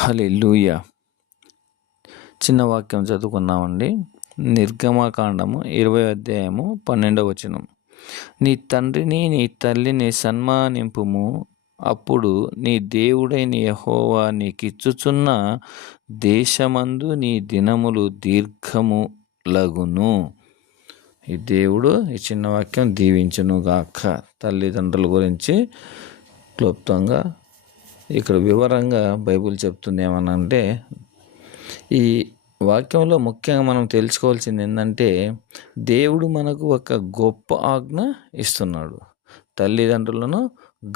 హల్లెలూయా. చిన్న వాక్యం చదువుకున్నామండి. నిర్గమకాండము 20వ అధ్యాయము 12వ వచనం. నీ తండ్రిని నీ తల్లిని సన్మానింపుము, అప్పుడు నీ దేవుడైన యెహోవా నీకిచ్చుచున్న దేశమందు నీ దినములు దీర్ఘములగును. ఈ దేవుడు ఈ చిన్న వాక్యం దీవించునుగాక. తల్లిదండ్రుల గురించి క్లుప్తంగా ఇక్కడ వివరంగా బైబిల్ చెప్తుంది. ఏమనంటే, ఈ వాక్యంలో ముఖ్యంగా మనం తెలుసుకోవాల్సింది ఏంటంటే, దేవుడు మనకు ఒక గొప్ప ఆజ్ఞ ఇస్తున్నాడు. తల్లిదండ్రులను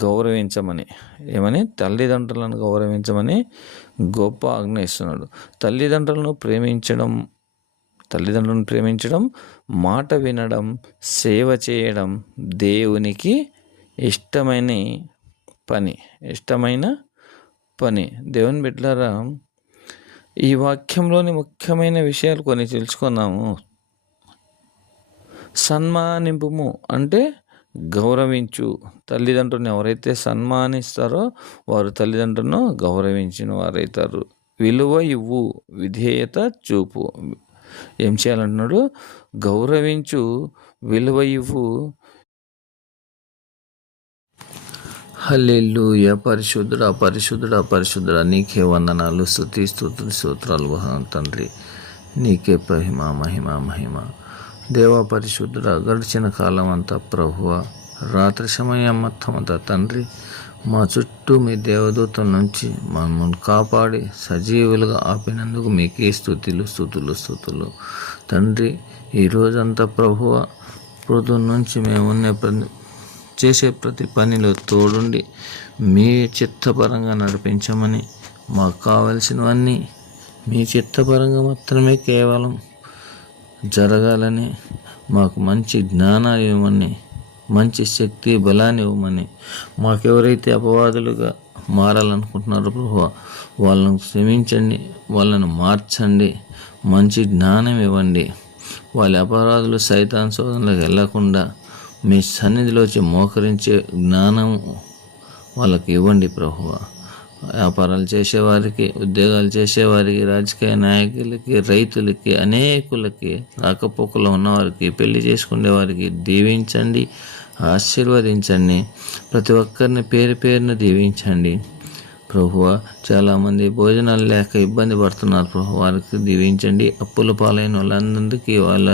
గౌరవించమని. తల్లిదండ్రులను గౌరవించమని గొప్ప ఆజ్ఞ ఇస్తున్నాడు. తల్లిదండ్రులను ప్రేమించడం, మాట వినడం, సేవ చేయడం దేవునికి ఇష్టమైన పని. దేవుని బిడ్డలారా, ఈ వాక్యంలోని ముఖ్యమైన విషయాలు కొన్ని తెలుసుకున్నాము. సన్మానింపుము అంటే గౌరవించు. తల్లిదండ్రులను ఎవరైతే సన్మానిస్తారో వారు తల్లిదండ్రులను గౌరవించిన వారైతారు. విలువ ఇవ్వు, విధేయత చూపు. ఏం చేయాలంటున్నాడు? గౌరవించు, విలువ ఇవ్వు. హల్లెలూయా. పరిశుద్ధుడా నీకే వందనాలు, స్తోత్రాలు తండ్రి. నీకే మహిమ. దేవా పరిశుద్ధుడా, గడిచిన కాలం అంతా ప్రభువా, రాత్రి సమయం మొత్తం అంతా తండ్రి మా చుట్టూ మీ దేవదూతల నుంచి మమ్మల్ని కాపాడి సజీవులుగా ఆపినందుకు మీకే స్తుతులు తండ్రి. ఈరోజంతా ప్రభువా, పొద్దున నుంచి మేము చేసే ప్రతి పనిలో తోడుండి మీ చిత్తపరంగా నడిపించమని, మాకు కావలసినవన్నీ మీ చిత్తపరంగా మాత్రమే కేవలం జరగాలని, మాకు మంచి జ్ఞానాన్ని ఇవ్వమని, మంచి శక్తి బలాన్ని ఇవ్వమని, మాకెవరైతే అపవాదులుగా మారాలనుకుంటున్నారో ప్రభువా, వాళ్ళను క్షమించండి, వాళ్ళను మార్చండి, మంచి జ్ఞానం ఇవ్వండి. వాళ్ళ అపరాధులు సైతాన్ శోధనలకు వెళ్లకుండా మీ సన్నిధిలోచి మోకరించే జ్ఞానం వాళ్ళకి ఇవ్వండి ప్రభువా. వ్యాపారాలు చేసేవారికి, ఉద్యోగాలు చేసేవారికి, రాజకీయ నాయకులకి, రైతులకి, అనేకులకి, రాకపోకలో ఉన్నవారికి, పెళ్లి చేసుకునే వారికి దీవించండి, ఆశీర్వదించండి. ప్రతి ఒక్కరిని పేరున దీవించండి ప్రభువా. చాలామంది భోజనాలు లేక ఇబ్బంది పడుతున్నారు ప్రభు, వారికి దీవించండి. అప్పుల పాలైన వాళ్ళందరికీ వాళ్ళ